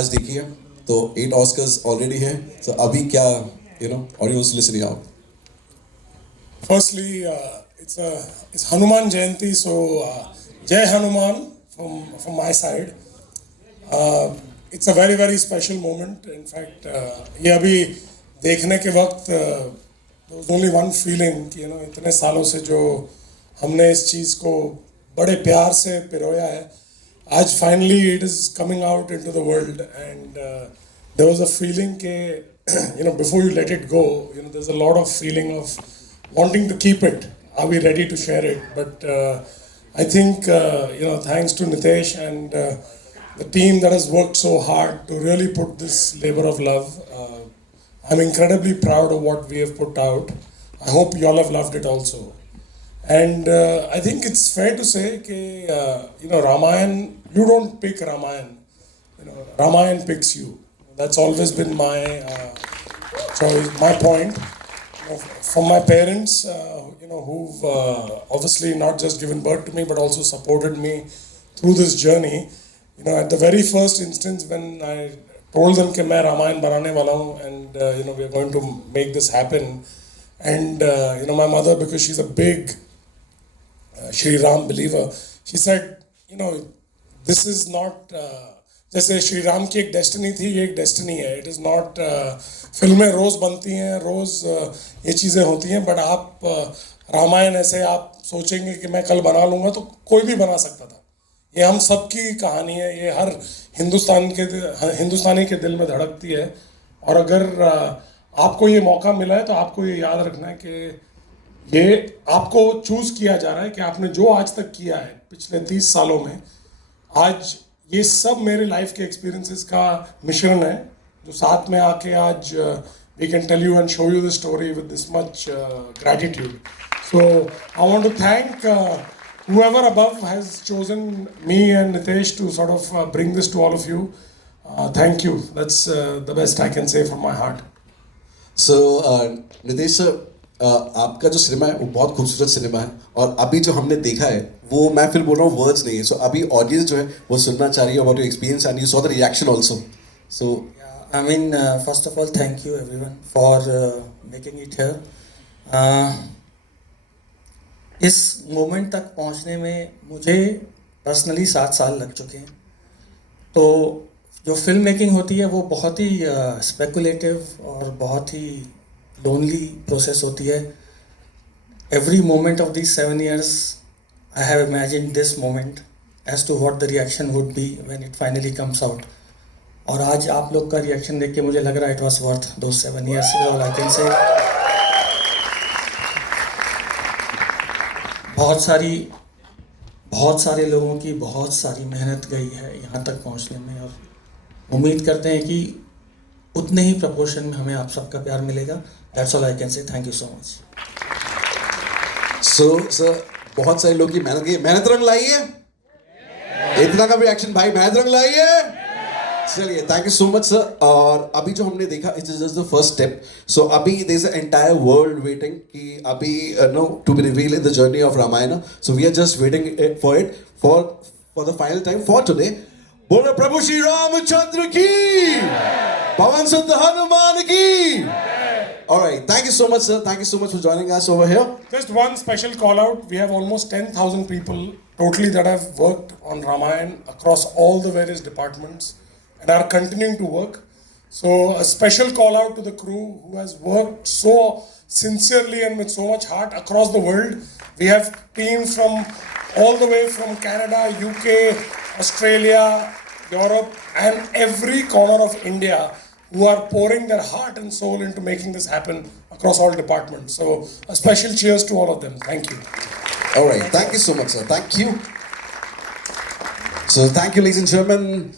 आज देखी है तो 8 ऑस्कर्स ऑलरेडी हैं. So अभी क्या audience listening out. Firstly, it's Hanuman Jayanti, so Jai Hanuman from my side. It's a very very special moment. In fact, ये अभी देखने के वक्त there was only one feeling कि इतने सालों से जो हमने इस चीज़ को बड़े प्यार से पिरोया है, आज finally it is coming out into the world, and there was a feeling कि before you let it go, there's a lot of feeling of wanting to keep it. Are we ready to share it? But I think thanks to Nitesh and the team that has worked so hard to really put this labor of love. I'm incredibly proud of what we have put out. I hope you all have loved it also. And I think it's fair to say that Ramayan, you don't pick Ramayan. Ramayan picks you. That's always been my choice, my point. From my parents, who've obviously not just given birth to me, but also supported me through this journey. At the very first instance, when I told them कि मैं रामायण बनाने वाला हूँ, and we are going to make this happen, and my mother, because she's a big Shri Ram believer, she said, this is not जैसे श्री राम की एक डेस्टिनी थी, ये एक डेस्टिनी है. इट इज़ नॉट फिल्में रोज़ बनती हैं, रोज़ ये चीज़ें होती हैं, बट आप रामायण ऐसे आप सोचेंगे कि मैं कल बना लूँगा तो कोई भी बना सकता था. ये हम सब की कहानी है, ये हर हिंदुस्तानी के दिल में धड़कती है. और अगर आपको ये मौका मिला है तो आपको ये याद रखना है कि ये आपको चूज़ किया जा रहा है कि आपने जो आज तक किया है पिछले 30 सालों में, आज ये सब मेरे लाइफ के एक्सपीरियंसेस का मिश्रण है, जो साथ में आके आज we can tell you and show you the story with this much gratitude. So I want to thank whoever above has chosen me and Nitesh to sort of bring this to all of you. Thank you. That's the best I can say from my heart. So Nitesh सर, आपका जो सिनेमा है वो बहुत खूबसूरत सिनेमा है, और अभी जो हमने देखा है वो, मैं फिर बोल रहा हूँ, वर्ड्स नहीं है. सो अभी ऑडियंस जो है वो सुनना चाह रही है about your experience, and you saw the reaction also. So I mean, first of all, thank you everyone for making it here. इस मोमेंट तक पहुंचने में मुझे पर्सनली 7 साल लग चुके हैं. तो जो फिल्म मेकिंग होती है वो बहुत ही स्पेकुलेटिव और बहुत ही लोनली प्रोसेस होती है. Every moment of this 7 years I have imagined this moment as to what the reaction would be when it finally comes out. और आज आप लोग का रिएक्शन देख के मुझे लग रहा है it was worth those 7 years. All I can say. बहुत सारे लोगों की बहुत सारी मेहनत गई है यहाँ तक पहुँचने में, और उम्मीद करते हैं कि उतने ही प्रपोर्शन में हमें आप सबका प्यार मिलेगा. That's all I can say. Thank you so much. So sir, बहुत सारे लोग की मेहनत की, मेहनत रंग लाई है. इतना का भी एक्शन भाई, मेहनत रंग लाई है. चलिए, thank you so much sir. और अभी जो हमने देखा, it is just the first step. So अभी there is an entire world waiting कि अभी no to be reveal in the journey of Ramayan. So we are just waiting for it for the final time for today. बोलो प्रभु श्री रामचंद्र की, पवन सुत हनुमान की. Alright, thank you so much sir, thank you so much for joining us over here. Just one special call out. We have almost 10,000 people totally that have worked on Ramayan across all the various departments and are continuing to work. So a special call out to the crew who has worked so sincerely and with so much heart across the world. We have teams from all the way from Canada, UK, Australia, Europe, and every corner of India, who are pouring their heart and soul into making this happen across all departments. So a special cheers to all of them. Thank you. All right, thank you so much sir, thank you. So thank you ladies and gentlemen.